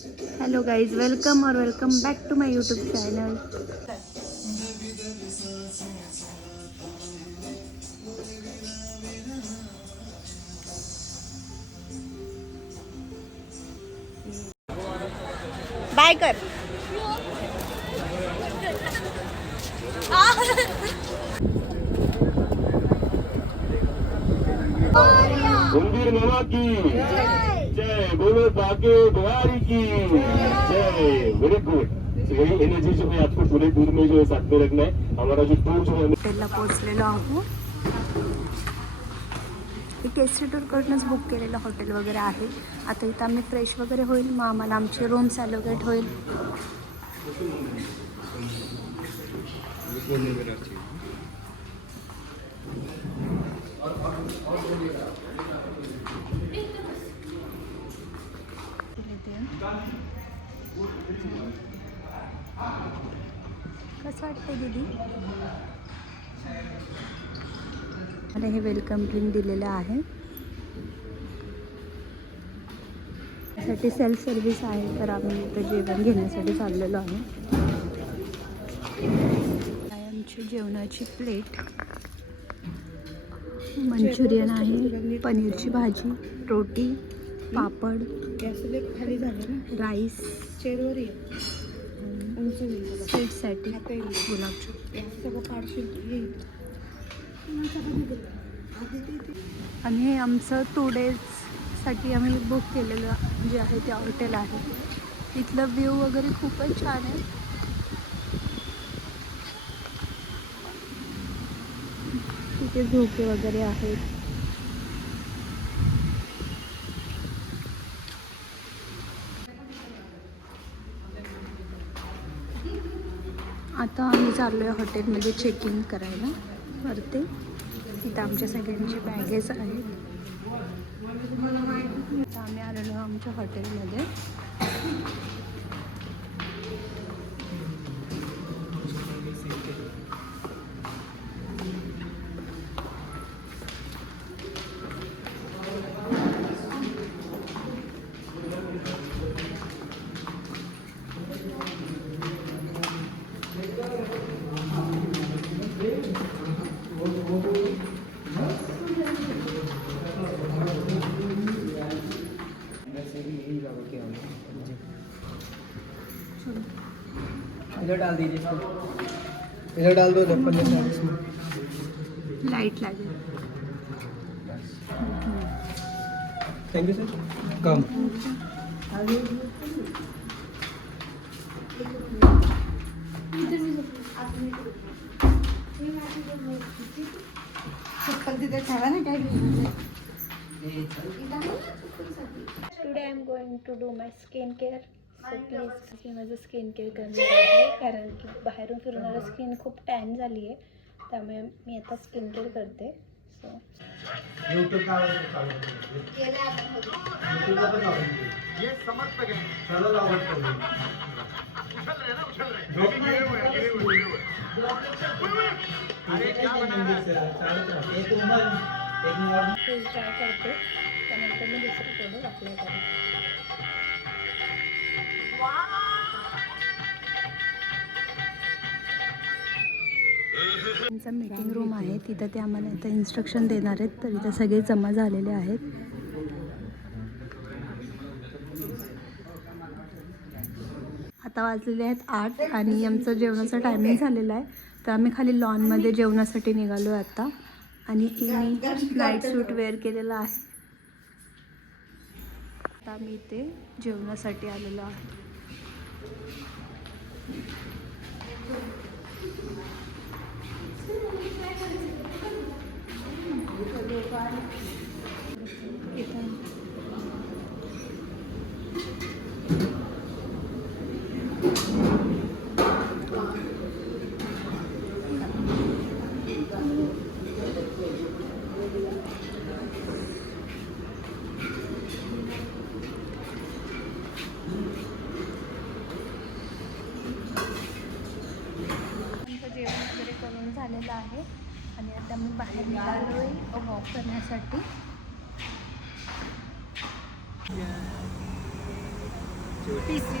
Hello guys, welcome और welcome back to my YouTube channel. Bye कर। गंभीर मामा की जय, बोलो बाके बिहारी की जय। Very good. यही एनर्जी जो है आपको पूरे दूर में जो है साथ में रखना है। हमारा जो टूर जो है हॉटेलला पोहोचलेलो आहोत। केसरी टूरकडूनच बुक केलेलं हॉटेल वगैरे आहे। आता इथं आम्ही फ्रेश वगैरे होईल, मग आम्हाला आमचे रूम्स ॲलोकेट होईल। कसं वाटतं दीदी? मला हे वेलकम ड्रिंक दिलेलं आहे। साठी सेल्फ सर्व्हिस आहे, तर आम्ही इथं जेवण घेण्यासाठी चाललेलो आहे। आमची जेवणाची प्लेट, मंचुरियन आहे, पनीरची भाजी, रोटी, पापड, राईस, स्वीटसाठी आणि हे आमचं 2 डेजसाठी आम्ही बुक केलेलं जे आहे ते हॉटेल आहे। इथलं व्ह्यू वगैरे खूपच छान आहे। तिथे झोके वगैरे आहेत। आता आम्ही चाललो आहे हॉटेलमध्ये चेक इन करायला वरती। इथं आमच्या सगळ्यांचे बॅगेज आहेत। आता आम्ही आलेलो आमच्या हॉटेलमध्ये। इधर डाल दीजिए, इधर डाल दो जब लाइट लागेल। Thank you sir. Come today I am going to do my skin care, so please मी माझं स्किन केअर करणार आहे, कारण की बाहेरून फिरून आलं स्किन खूप टॅन झाली आहे, त्यामुळे मी आता स्किन केअर करते। सो फेस ड्राय करते, त्यानंतर मी दुसरं प्रोडक्ट अप्लाय करते। त्यांचा मीटिंग रूम आहे, तिथं ते आम्हाला आता इन्स्ट्रक्शन देणार आहेत, तर इथं सगळे जमा झालेले आहेत। आता वाजलेले आहेत 8 आणि आमचं जेवणाचं टायमिंग झालेलं आहे, तर आम्ही खाली लॉनमध्ये जेवणासाठी निघालो आहे आता। आणि मी नाईट सूट वेअर केलेला आहे। आता आम्ही इथे जेवणासाठी आलेलो आहे। जेवण वगैरे करून झालेलं आहे आणि आता मी बाहेर निघालो आहे वॉक करण्यासाठी। छोटी सी